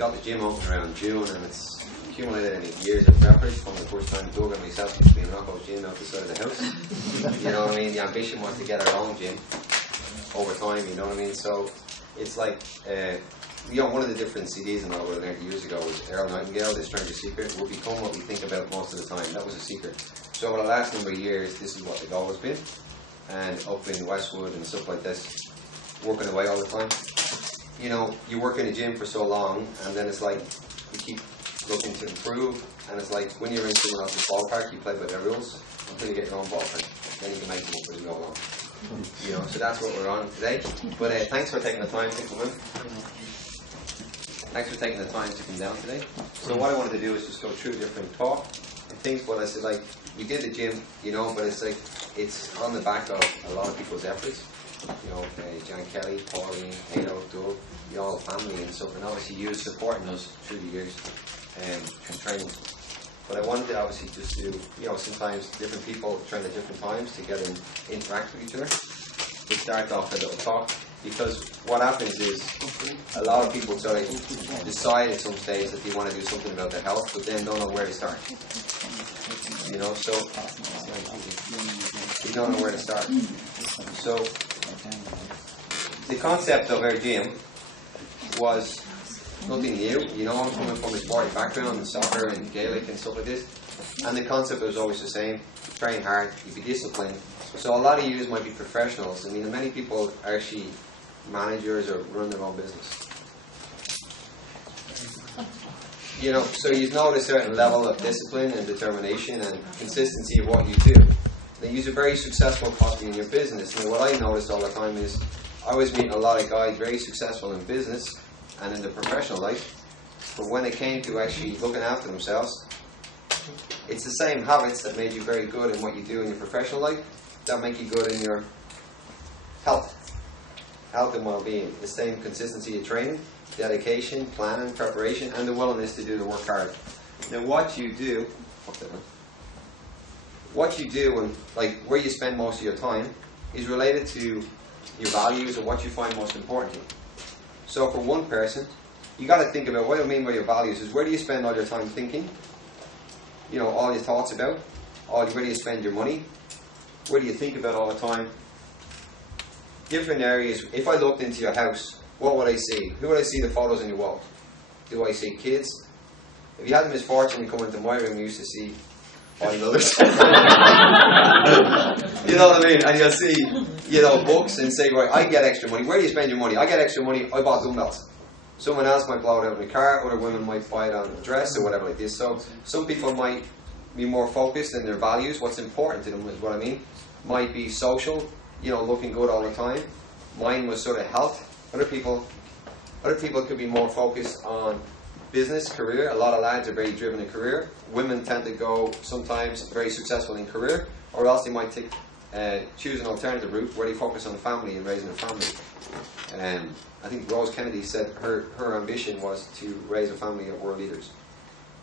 got the gym open around June, and it's accumulated any years of preparation from the first time Doug and myself used to be in Rocco's gym out the side of the house. You know what I mean? The ambition was to get our own gym over time, you know what I mean? So it's like, you know, one of the different CDs and all that I learned years ago was Earl Nightingale, The Stranger's Secret, will become what we think about most of the time. That was a secret. So over the last number of years, this is what the goal has been. And up in Westwood and stuff like this, working away all the time. You know, you work in a gym for so long, and then it's like, you keep looking to improve, and it's like, when you're in someone else's ballpark, you play by their rules, until you get your own ballpark. Then you can make them up as you go along. You know, so that's what we're on today. But thanks for taking the time to come in. Thanks for taking the time to come down today. So what I wanted to do is just go through different talk and things. What I said, like, you did the gym, you know, but it's like, it's on the back of a lot of people's efforts. You know, John Kelly, Pauline, Halo, Doug, you all family and stuff, and obviously you supporting us through the years and training. But I wanted to obviously just do, you know, sometimes different people train at different times to get in, interact with each other. We start off a little talk, because what happens is a lot of people sort of decide at some stage that they want to do something about their health, but then don't know where to start. You know, so you don't know where to start. So the concept of our gym was nothing new. You know, I'm coming from a sporty background in soccer and Gaelic and stuff like this, and the concept was always the same: train hard, you be disciplined. So a lot of you might be professionals. I mean, many people are actually managers or run their own business. You know, so you know a certain level of discipline and determination and consistency of what you do. Now, you're very successful possibly in your business. Now, what I noticed all the time is I was meeting a lot of guys very successful in business and in their professional life, but when it came to actually looking after themselves, it's the same habits that made you very good in what you do in your professional life that make you good in your health and well-being. The same consistency of training, dedication, planning, preparation, and the willingness to do the work hard. Now, what you do and like where you spend most of your time is related to your values and what you find most important to you. So for one person, you got to think about what I mean by your values is where do you spend all your time thinking? You know, all your thoughts about, where do you spend your money? Where do you think about all the time? Different areas. If I looked into your house, what would I see? Who would I see the photos on your wall? Do I see kids? If you had the misfortune to come into my room, you used to see bodybuilders. You know what I mean? And you'll see, you know, books and say, right, I get extra money. Where do you spend your money? I get extra money. I bought dumbbells. Someone else might blow it out in the car. Other women might buy it on a dress or whatever like this. So some people might be more focused in their values. What's important to them is what I mean. Might be social, you know, looking good all the time. Mine was sort of health. Other people could be more focused on business, career. A lot of lads are very driven in career. Women tend to go sometimes very successful in career, or else they might choose an alternative route where they focus on family and raising a family. I think Rose Kennedy said her ambition was to raise a family of world leaders.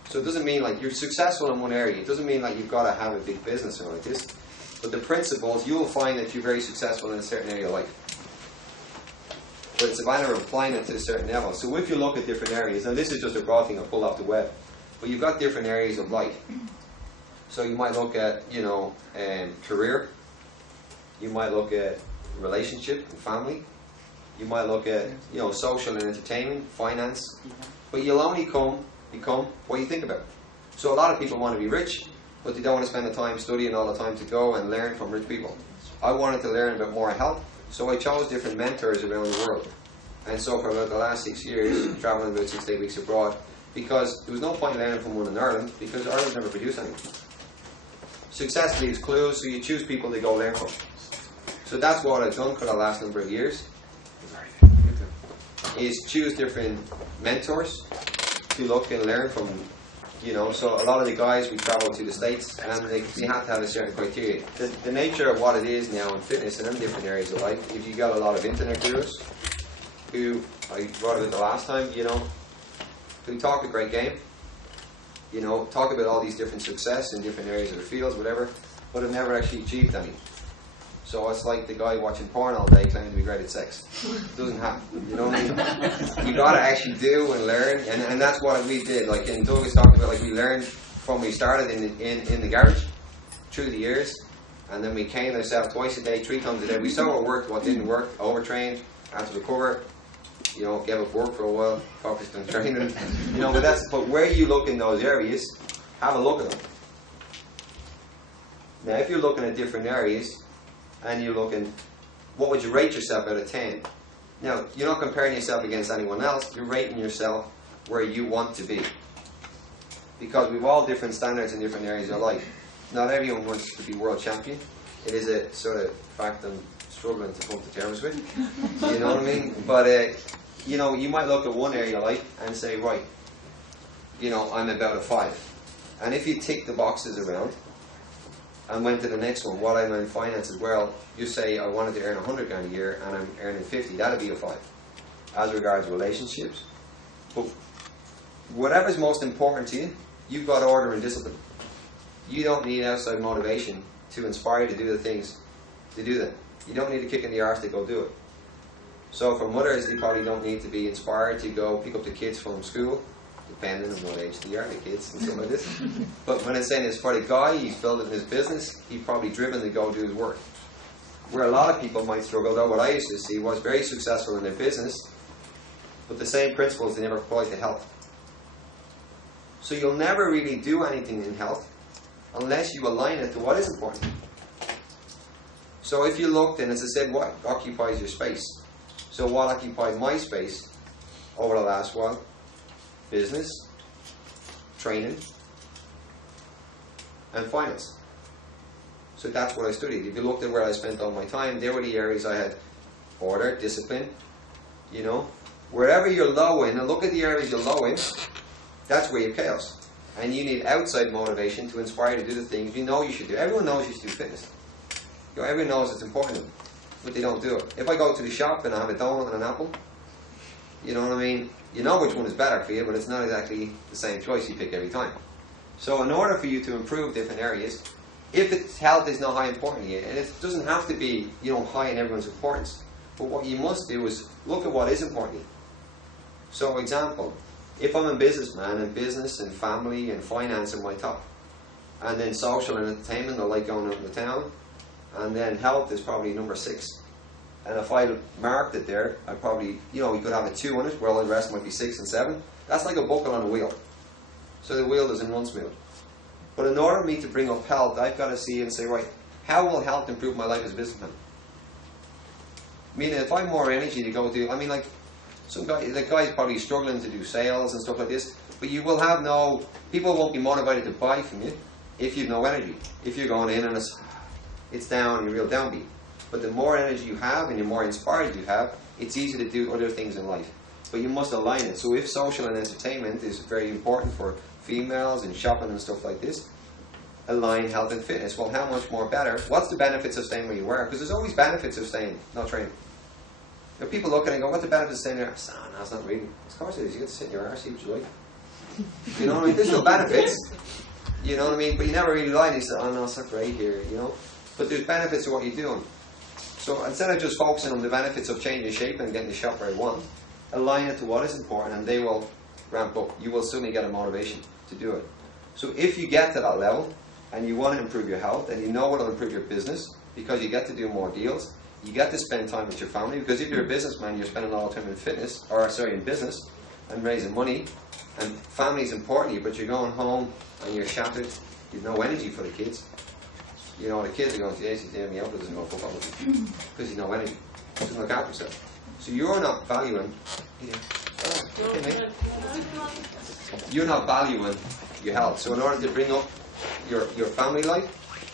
So it doesn't mean like you're successful in one area. It doesn't mean like you've got to have a big business or like this. But the principles, you'll find that you're very successful in a certain area of life. But it's a matter of applying it to a certain level. So if you look at different areas, now this is just a broad thing I pulled off the web, but you've got different areas of life. So you might look at, you know, career. You might look at relationship and family. You might look at, you know, social and entertainment, finance. But you'll only become what you think about. So a lot of people want to be rich, but they don't want to spend the time studying all the time to go and learn from rich people. I wanted to learn about more health, so I chose different mentors around the world. And so for about the last 6 years, traveling about 6 to 8 weeks abroad, because there was no point learning from one in Ireland, because Ireland never produced anything. Success leaves clues, so you choose people to go learn from. So that's what I've done for the last number of years, is choose different mentors to look and learn from. You know, so a lot of the guys, we travel to the States, and they have to have a certain criteria. The nature of what it is now in fitness and in different areas of life, if you got a lot of internet gurus, who I brought it the last time, you know, who talk a great game, you know, talk about all these different success in different areas of the fields, whatever, but have never actually achieved any. So it's like the guy watching porn all day claiming to be great at sex. It doesn't happen, you know what I mean? You got to actually do and learn, and that's what we did. Like, and Doug was talking about, like, we learned from we started in the garage through the years, and then we came ourselves twice a day, 3 times a day. We saw what worked, what didn't work, overtrained, had to recover, you know, gave up work for a while, focused on training, you know, but where you look in those areas, have a look at them. Now, if you're looking at different areas, and you're looking, what would you rate yourself out of 10? Now, you're not comparing yourself against anyone else, you're rating yourself where you want to be. Because we've all different standards in different areas of life. Not everyone wants to be world champion. It is a sort of fact I'm struggling to come to terms with. You know what I mean? But, you know, you might look at one area of life and say, right, you know, I'm about a 5. And if you tick the boxes around, and went to the next one, what I'm in finances, well, you say I wanted to earn 100 grand a year and I'm earning 50, that'd be a 5. As regards relationships. But whatever's most important to you, you've got order and discipline. You don't need outside motivation to inspire you to do the things, to do them. You don't need a kick in the arse to go do it. So for mothers, they probably don't need to be inspired to go pick up the kids from school, depending on what age they are, the kids and stuff like this. But when I'm saying is for the guy, he's building his business, he's probably driven to go do his work. Where a lot of people might struggle, though, what I used to see was very successful in their business, but the same principles they never applied to health. So you'll never really do anything in health unless you align it to what is important. So if you looked, and as I said, what occupies your space? So what occupied my space over the last while? Business, training, and finance. So that's what I studied. If you looked at where I spent all my time, there were the areas I had order, discipline, you know. Wherever you're low in, and look at the areas you're low in, that's where you have chaos. And you need outside motivation to inspire you to do the things you know you should do. Everyone knows you should do fitness. You know, everyone knows it's important to them, but they don't do it. If I go to the shop and I have a donut and an apple, you know what I mean? You know which one is better for you, but it's not exactly the same choice you pick every time. So in order for you to improve different areas, if health is not high important to you, and it doesn't have to be, you know, high in everyone's importance, but what you must do is look at what is important to you. So example, if I'm a businessman and business and family and finance are my top, and then social and entertainment, I like going out in the town, and then health is probably number 6. And if I marked it there, I probably, you know, we could have a 2 on it, where all the rest might be 6 and 7. That's like a buckle on a wheel. So the wheel doesn't run smooth. But in order for me to bring up health, I've got to see and say, right, how will health improve my life as a businessman? Meaning, if I have more energy to go do, I mean, like, the guy's probably struggling to do sales and stuff like this, but you will have no, people won't be motivated to buy from you if you have no energy. If you're going in and it's down, you're real downbeat. But the more energy you have and the more inspired you have, it's easy to do other things in life. But you must align it. So if social and entertainment is very important for females and shopping and stuff like this, align health and fitness. Well, how much more better? What's the benefits of staying where you were? Because there's always benefits of staying, not training. There are people looking and go, what's the benefits of staying there? Oh, no, it's not reading. Of course it is. You get to sit in your arse, see what you like. You know what I mean? There's no benefits. You know what I mean? But you never really lie and you say, oh no, it's not great here, you know. But there's benefits to what you're doing. So instead of just focusing on the benefits of changing shape and getting the shop where you want, align it to what is important and they will ramp up. You will suddenly get a motivation to do it. So if you get to that level and you want to improve your health and you know what will improve your business because you get to do more deals, you get to spend time with your family, because if you're a businessman, you're spending a lot of time in fitness, or sorry, in business and raising money, and family is important to you, but you're going home and you're shattered, you've no energy for the kids. You know, the kids are going to yes, he's damn me out, doesn't go football with you. Because he's no energy. He doesn't look after himself. So you're not valuing, you're not valuing your health. So in order to bring up your family life,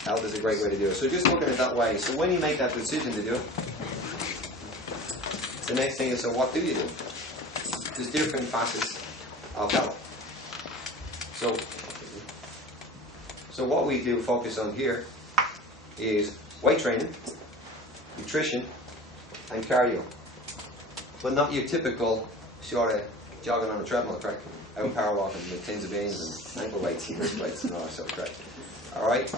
health is a great way to do it. So just looking at it that way. So when you make that decision to do it, the next thing is, so what do you do? There's different facets of health. So what we do focus on here is weight training, nutrition, and cardio. But not your typical sort of jogging on a treadmill track, out power walking with tins of beans and ankle weights and wrist weights and all that sort of crap. Alright?